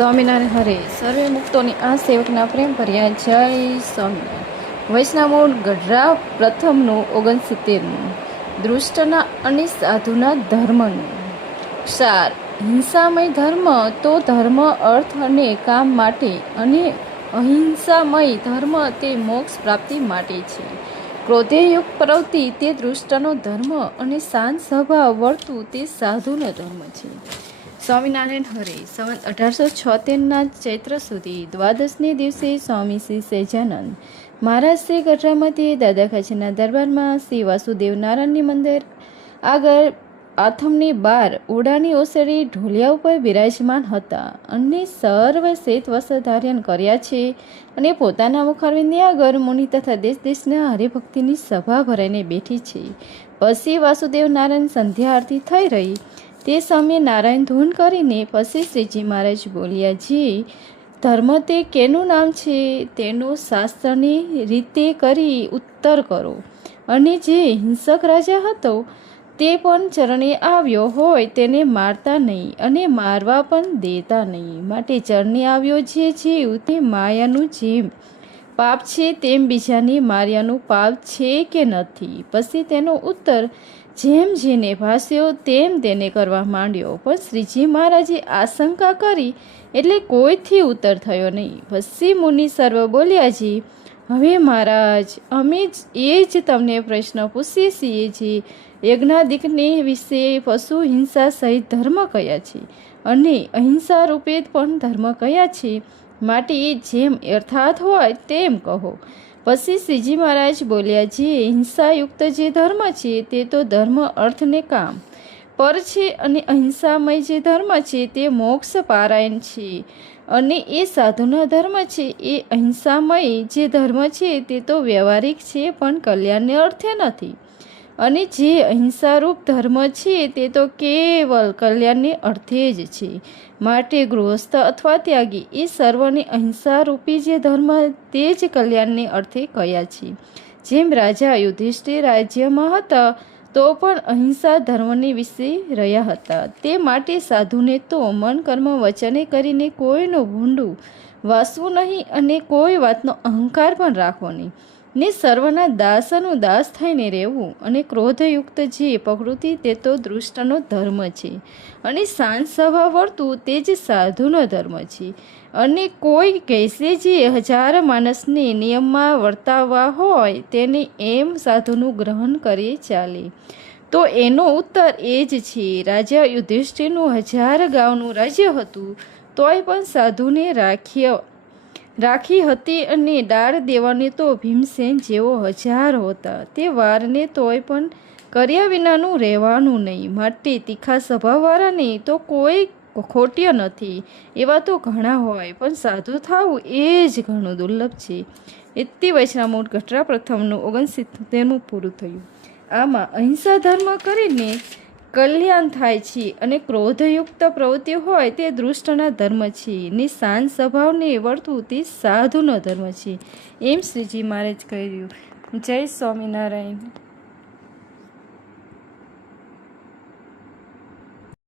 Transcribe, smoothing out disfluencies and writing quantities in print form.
સ્વામિનારાયણ હરે સર્વે મુક્તોની આ સેવકના પ્રેમ ભર્યા જય સ્વામિનારાયણ. વૈષ્ણવ ગઢડા પ્રથમનું 69મું. દૃષ્ટના અને સાધુના ધર્મનું સાર. હિંસામય ધર્મ તો ધર્મ અર્થ અને કામ માટે, અને અહિંસામય ધર્મ તે મોક્ષ પ્રાપ્તિ માટે છે. ક્રોધેયુક્ત પ્રવૃત્તિ તે દૃષ્ટનો ધર્મ, અને શાંત સ્વભાવ વર્તું તે સાધુનો ધર્મ છે. સ્વામિનારાયણ હરે. સંવત 1876ના ચૈત્ર સુધી દ્વાદશને દિવસે સ્વામી શ્રી સહજાનંદ મહારાજ શ્રી ગઢડામાંથી દાદા ખાચરના દરબારમાં શ્રી વાસુદેવ નારાયણની મંદિર આગળ આથમની 12 ઓરડાની ઓસરી ઢોલિયા ઉપર બિરાજમાન હતા, અને સર્વ શ્વેત વસ્ત્ર ધારણ કર્યા છે, અને પોતાના મુખારવિંદની આગળ મુનિ તથા દેશ દેશના હરિભક્તિની સભા ભરાઈને બેઠી છે. પછી વાસુદેવ નારાયણ સંધ્યા આરતી થઈ રહી તે સમયે નારાયણ ધૂન કરીને પછી શ્રીજી મહારાજ બોલ્યા, જે ધર્મ તે કેનું નામ છે તેનો શાસ્ત્રની રીતે કરી ઉત્તર કરો, અને જે હિંસક રાજા હતો તે પણ ચરણે આવ્યો હોય તેને મારતા નહીં, અને મારવા પણ દેતા નહીં. માટે ચરણે આવ્યો જે જીવ તે માયાનું જેમ પાપ છે તેમ બીજાની માર્યાનું પાપ છે કે નથી? પછી તેનો ઉત્તર જેમ જેને ભાસ્યો તેમ તેને કરવા માંડ્યો, પણ શ્રીજી મહારાજે આશંકા કરી એટલે કોઈથી ઉત્તર થયો નહીં. પછી મુનિ સર્વ બોલ્યા, જી હવે મહારાજ અમે એ જ તમને પ્રશ્ન પૂછીએ છીએ, જે યજ્ઞાદિકને વિશે પશુ હિંસા સહિત ધર્મ કયા છે, અને અહિંસા રૂપે પણ ધર્મ કયા છે? માટે એ જેમ અર્થાત હોય તેમ કહો. પછી શ્રીજી મહારાજ બોલ્યા, જે હિંસાયુક્ત જે ધર્મ છે તે તો ધર્મ અર્થ ને કામ પર છે, અને અહિંસામય જે ધર્મ છે તે મોક્ષ પારાયણ છે, અને એ સાધુનો ધર્મ છે. એ અહિંસામય જે ધર્મ છે તે તો વ્યવહારિક છે પણ કલ્યાણને અર્થે નથી, અને જે અહિંસારૂપ ધર્મ છે તે તો કેવલ કલ્યાણને અર્થે જ છે. માટે ગૃહસ્થ અથવા ત્યાગી એ સર્વને અહિંસારૂપી જે ધર્મ તે જ કલ્યાણને અર્થે કયા છે. જેમ રાજા યુધિષ્ઠિર રાજ્યમાં હતા તો પણ અહિંસા ધર્મને વિશે રહ્યા હતા, તે માટે સાધુને તો મન કર્મ વચને કરીને કોઈનું ભૂંડું વાસવું નહીં, અને કોઈ વાતનો અહંકાર પણ રાખવો નહીં, ને સર્વના દાસનું દાસ થઈને રહેવું. અને ક્રોધયુક્ત જે પ્રકૃતિ તે તો દૃષ્ટનો ધર્મ છે, અને શાંત સ્વભાવ વર્તું તે જ સાધુનો ધર્મ છે. અને કોઈ કહેશે જે 1000 માણસને નિયમમાં વર્તાવવા હોય તેને એમ સાધુનું ગ્રહણ કરે ચાલે, તો એનો ઉત્તર એ જ છે. રાજા યુધિષ્ઠિરનું 1000 ગાઉનું રાજ્ય હતું, તોય પણ સાધુને રાખી હતી, અને દાળ દેવાને તો ભીમસેન જેવો 1000 હતા, તે વારને તોય પણ કર્યા વિનાનું રહેવાનું નહીં. માટે તીખા સ્વભાવવાળાને તો કોઈ ખોટ્ય નથી, એવા તો ઘણા હોય, પણ સાધુ થવું એ જ ઘણું દુર્લભ છે. ઇતિ વૈષ્ણવ ગઢડા પ્રથમનું 69મું પૂરું થયું. આમાં અહિંસા ધર્મ કરીને કલ્યાણ થાય છે, અને ક્રોધયુક્ત પ્રવૃત્તિ હોય તે દૃષ્ટના ધર્મ છે, ને શાંત સ્વભાવને વર્તવું તે સાધુનો ધર્મ છે. એમ શ્રીજી મહારાજ કહ્યું. જય સ્વામિનારાયણ.